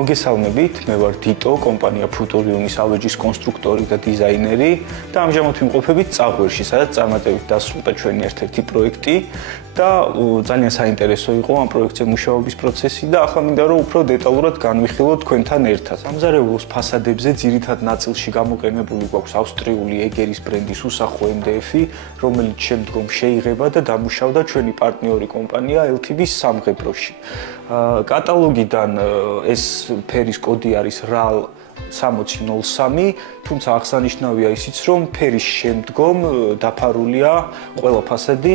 მოგესალმებით, მე ვარ დიტო, კომპანია ფუტურიუმის ავეჯის კონსტრუქტორი და დიზაინერი და ამჟამად ვიმყოფებით წაღვერში, სადაც წარმატებით დასრულდა ჩვენი ერთ-ერთი პროექტი და ძალიან საინტერესო იყო ამ პროექტზე მუშაობის პროცესი და ახლა მინდა რომ უფრო დეტალურად განვიხილოთ თქვენთან ერთად. სამზარეულოს ფასადებზე ძირითად ნაწილში გამოყენებული გვაქვს ავსტრიული ეგერის ბრენდის უსახო MDF-ი, რომელიც შემდგომ შეიღება და დამუშავდა ჩვენი პარტნიორი კომპანია LTB-ის სამღებროში. კატალოგიდან ეს ფერის კოდი არის RAL 6003, თუმცა აღსანიშნავია ისიც, რომ ფერის შემდგომ დაფარულია ყველა ფასადი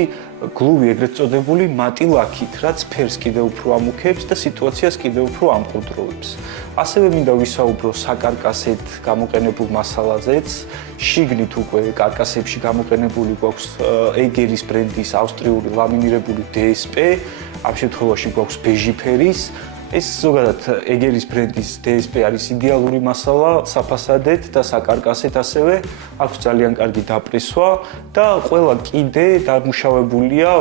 გლუვი ეგრეთ წოდებული მატი ლაქით, რაც ფერს კიდევ უფრო ამუქებს და სიტუაციას კიდევ უფრო ამყუდროვებს. ასევე მინდა ვისაუბრო საკარკასეთ გამოყენებულ მასალაზეც. შიგნით უკვე კარკასებში გამოყენებული გვაქვს ეგერის ბრენდის ავსტრიული ლამინირებული DSP, ამ შემთხვევაში გვაქვს ბეჟი ფერის. ეს ზოგადად ეგერის ბრენდის DSP არის იდეალური მასალა საფასადეთ და საკარკასეთ ასევე აქვს ძალიან კარგი დაპრესვა და ყველა კიდე დამუშავებულია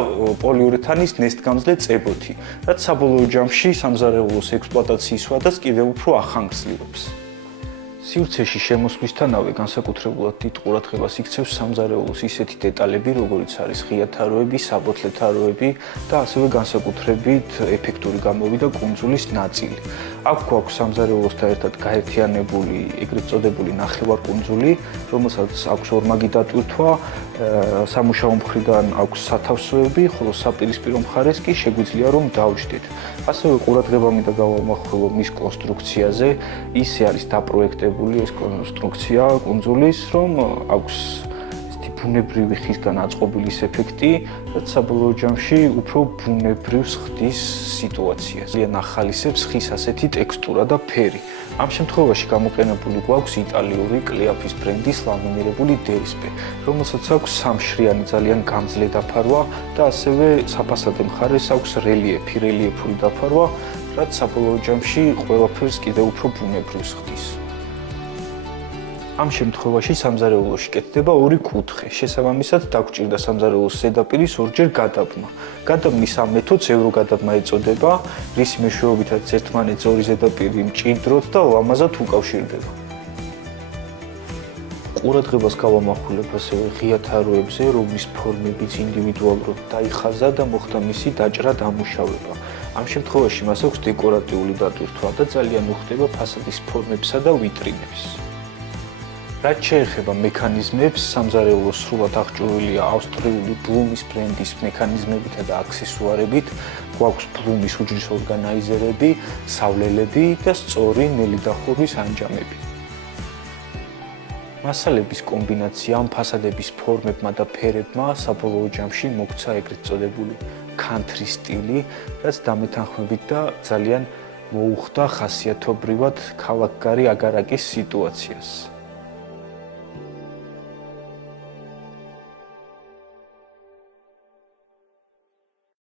პოლიურეთანის ნესტგამძლე წებოთი, რაც საბოლოო ჯამში სამზარეულოს ექსპლუატაციის ვადას კიდევ უფრო ახანგრძლივებს. სივრცეში შემოსვლისთანავე განსაკუთრებულად დიდ ყურადღებას იქცევს სამზარეულოს ისეთი დეტალები, როგორიც არის ღია თაროები, საბოთლე თაროები და ასევე განსაკუთრებით ეფექტური გამოვიდა კუნძულის ნაწილი. აქ გვაქვს სამზარეულოსთან ერთად გაერთიანებული ეგრეთ წოდებული ნახევარკუნძული, რომელსაც აქვს ორმაგი დატვირთვა, სამუშაო მხრიდან აქვს სათავსოები, ხოლო საპირისპირო მხარეს კი შეგვიძლია რომ დავჯდეთ. ასევე ყურადღება მინდა გავამახვილო მის კონსტრუქციაზე, ისე არის დაპროექტებული ეს კონსტრუქცია კუნძულის, რომ აქვს ბუნებრივი ხისგან აწყობილის ეფექტი, რაც საბოლოო ჯამში უფრო ბუნებრივს ხდის სიტუაციას. ძალიან ახალისებს ხის ასეთი ტექსტურა და ფერი. ამ შემთხვევაში გამოყენებული გვაქვს იტალიური კლეაფის ბრენდის ლამინირებული DSP, რომელსაც აქვს სამშრიანი ძალიან გამძლე დაფარვა და ასევე საფასადე მხარეს აქვს რელიეფური დაფარვა, რაც საბოლოო ჯამში ყველაფერს კიდევ უფრო ბუნებრივს ხდის. ამ შემთხვევაში სამზარეულოში კეთდება ორი კუთხე. შესაბამისად დაგვჭირდა სამზარეულოს ზედაპირის ორჯერ გადაბმა. გადაბმის ამ მეთოდს ევროგადაბმა ეწოდება, რის მეშვეობითაც ერთმანეთს ორი ზედაპირი მჭიდროდ და ლამაზად უკავშირდება. ყურადღებას გავამახვილებ ასევე ღია თაროებზე, რომლის ფორმებიც ინდივიდუალურად დაიხაზა და მოხდა მისი დაჭრა დამუშავება. ამ შემთხვევაში მას აქვს დეკორატიული დატვირთვა და ძალიან უხდება ფასადის ფორმებსა და ვიტრინებს. რაც შეეხება მექანიზმებს, სამზარეულოს სრულად აღჭურვილია ავსტრიული ბლუმის ბრენდის მექანიზმებითა და აქსესუარებით, გვაქვს ბლუმის უჯრის ორგანაიზერები, სავლელები და სწორი ნელი დახურვის ანჯამები. მასალების კომბინაციამ, ფასადების ფორმებმა და ფერებმა საბოლოო ჯამში მოგვცა ეგრეთ წოდებული country სტილი, რაც დამეთანხმებით და ძალიან მოუხდა ხასიათობრივად ქალაქგარი აგარაკის სიტუაციას.